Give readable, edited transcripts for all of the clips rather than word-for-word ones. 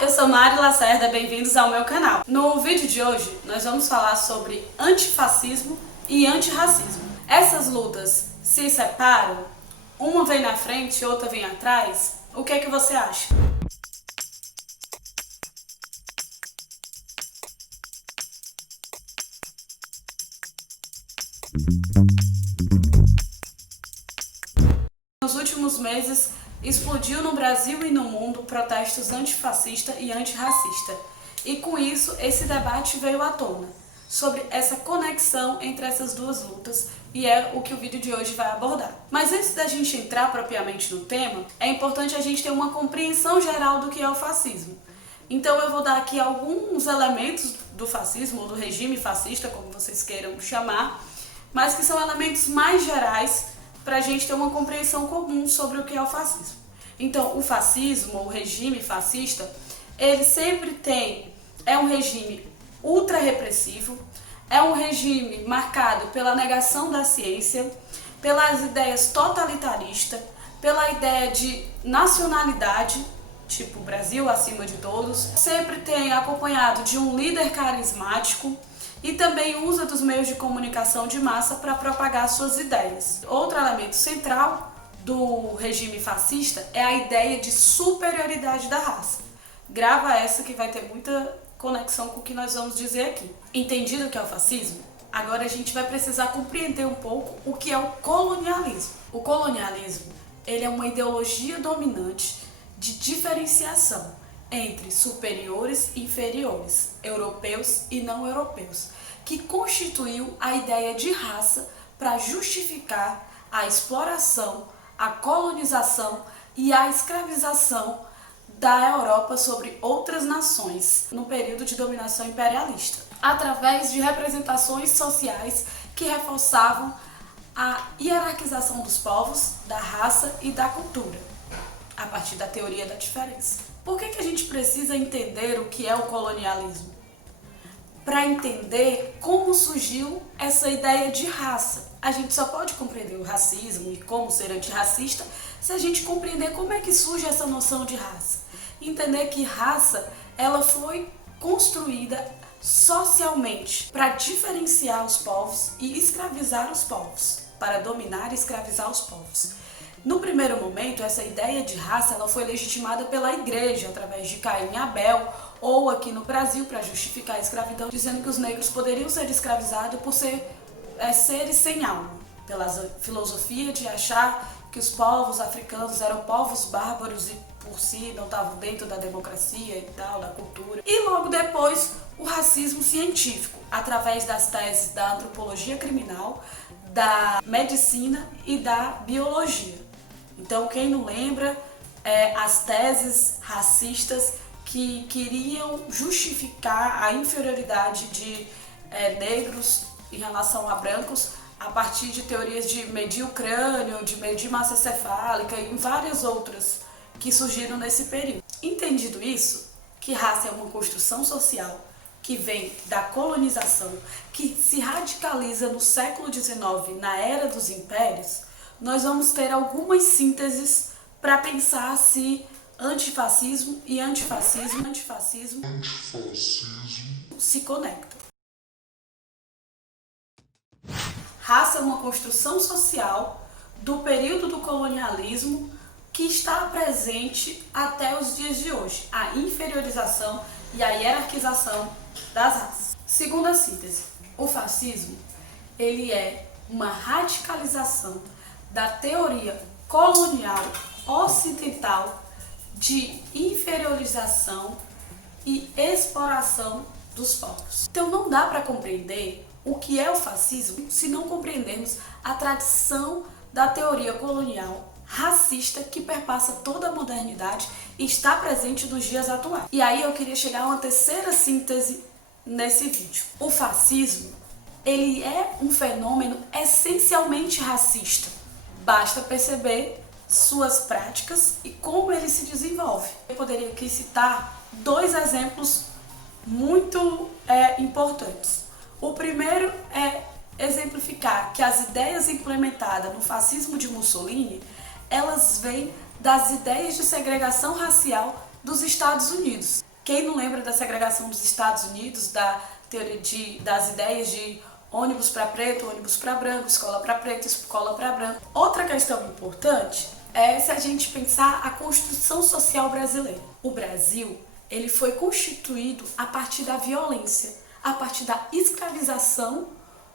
Olá, eu sou Mari Lacerda, bem-vindos ao meu canal. No vídeo de hoje, nós vamos falar sobre antifascismo e antirracismo. Essas lutas se separam? Uma vem na frente, outra vem atrás? O que é que você acha? Nos últimos meses, explodiu no Brasil e no mundo protestos antifascista e antirracista. E com isso, esse debate veio à tona, sobre essa conexão entre essas duas lutas, e é o que o vídeo de hoje vai abordar. Mas antes da gente entrar propriamente no tema, é importante a gente ter uma compreensão geral do que é o fascismo. Então eu vou dar aqui alguns elementos do fascismo, ou do regime fascista, como vocês queiram chamar, mas que são elementos mais gerais para a gente ter uma compreensão comum sobre o que é o fascismo. Então, o fascismo, o regime fascista, ele sempre é um regime ultra repressivo, é um regime marcado pela negação da ciência, pelas ideias totalitaristas, pela ideia de nacionalidade, tipo Brasil acima de todos, sempre tem acompanhado de um líder carismático, e também usa dos meios de comunicação de massa para propagar suas ideias. Outro elemento central do regime fascista é a ideia de superioridade da raça. Grava essa que vai ter muita conexão com o que nós vamos dizer aqui. Entendido o que é o fascismo? Agora a gente vai precisar compreender um pouco o que é o colonialismo. O colonialismo, ele é uma ideologia dominante de diferenciação entre superiores e inferiores, europeus e não europeus, que constituiu a ideia de raça para justificar a exploração, a colonização e a escravização da Europa sobre outras nações no período de dominação imperialista, através de representações sociais que reforçavam a hierarquização dos povos, da raça e da cultura, a partir da teoria da diferença. Por que a gente precisa entender o que é o colonialismo? Para entender como surgiu essa ideia de raça. A gente só pode compreender o racismo e como ser antirracista se a gente compreender como é que surge essa noção de raça. Entender que raça, ela foi construída socialmente para diferenciar os povos e escravizar os povos, para dominar e escravizar os povos. No primeiro momento, essa ideia de raça ela foi legitimada pela igreja, através de Caim e Abel, ou aqui no Brasil, para justificar a escravidão, dizendo que os negros poderiam ser escravizados por ser seres sem alma, pela filosofia de achar que os povos africanos eram povos bárbaros e por si não estavam dentro da democracia e tal, da cultura. E logo depois, o racismo científico, através das teses da antropologia criminal, da medicina e da biologia. Então, quem não lembra, as teses racistas que queriam justificar a inferioridade de negros em relação a brancos a partir de teorias de medir o crânio, de medir massa cefálica e várias outras que surgiram nesse período. Entendido isso, que raça é uma construção social que vem da colonização, que se radicaliza no século XIX, na era dos impérios, nós vamos ter algumas sínteses para pensar se antifascismo e antifascismo se conectam. Raça é uma construção social do período do colonialismo que está presente até os dias de hoje, a inferiorização e a hierarquização das raças. Segunda síntese, o fascismo ele é uma radicalização da teoria colonial ocidental de inferiorização e exploração dos povos. Então não dá para compreender o que é o fascismo se não compreendermos a tradição da teoria colonial racista que perpassa toda a modernidade e está presente nos dias atuais. E aí eu queria chegar a uma terceira síntese nesse vídeo. O fascismo, ele é um fenômeno essencialmente racista. Basta perceber suas práticas e como ele se desenvolve. Eu poderia aqui citar dois exemplos muito importantes. O primeiro é exemplificar que as ideias implementadas no fascismo de Mussolini, elas vêm das ideias de segregação racial dos Estados Unidos. Quem não lembra da segregação dos Estados Unidos, da teoria das ideias de ônibus para preto, ônibus para branco, escola para preto, escola para branco. Outra questão importante é se a gente pensar a construção social brasileira. O Brasil, ele foi constituído a partir da violência, a partir da escravização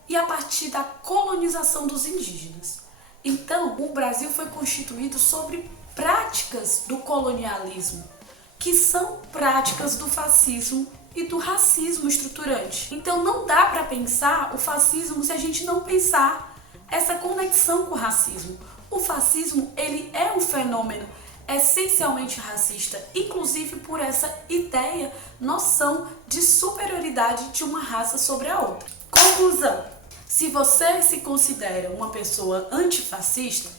e a partir da colonização dos indígenas. Então, o Brasil foi constituído sobre práticas do colonialismo, que são práticas do fascismo e do racismo estruturante. Então não dá para pensar o fascismo se a gente não pensar essa conexão com o racismo. O fascismo, ele é um fenômeno essencialmente racista, inclusive por essa ideia, noção de superioridade de uma raça sobre a outra. Conclusão: se você se considera uma pessoa antifascista,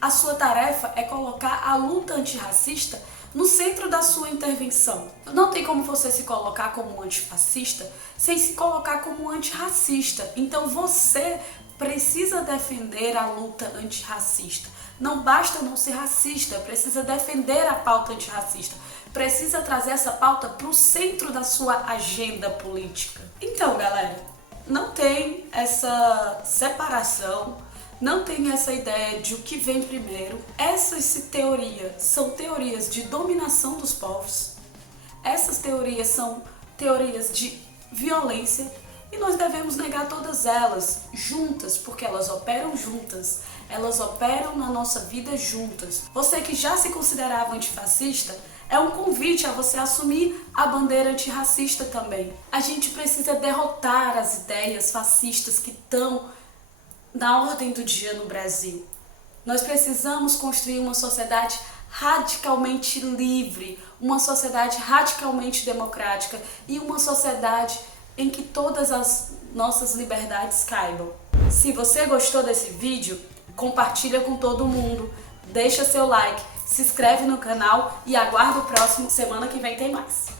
a sua tarefa é colocar a luta antirracista no centro da sua intervenção. Não tem como você se colocar como antifascista sem se colocar como antirracista. Então você precisa defender a luta antirracista. Não basta não ser racista, precisa defender a pauta antirracista. Precisa trazer essa pauta para o centro da sua agenda política. Então, galera, não tem essa separação, não tem essa ideia de o que vem primeiro. Essas teorias são teorias de dominação dos povos. Essas teorias são teorias de violência e nós devemos negar todas elas juntas, porque elas operam juntas. Elas operam na nossa vida juntas. Você que já se considerava antifascista, é um convite a você assumir a bandeira antirracista também. A gente precisa derrotar as ideias fascistas que estão na ordem do dia no Brasil. Nós precisamos construir uma sociedade radicalmente livre, uma sociedade radicalmente democrática e uma sociedade em que todas as nossas liberdades caibam. Se você gostou desse vídeo, compartilha com todo mundo, deixa seu like, se inscreve no canal e aguarda o próximo. Semana que vem tem mais.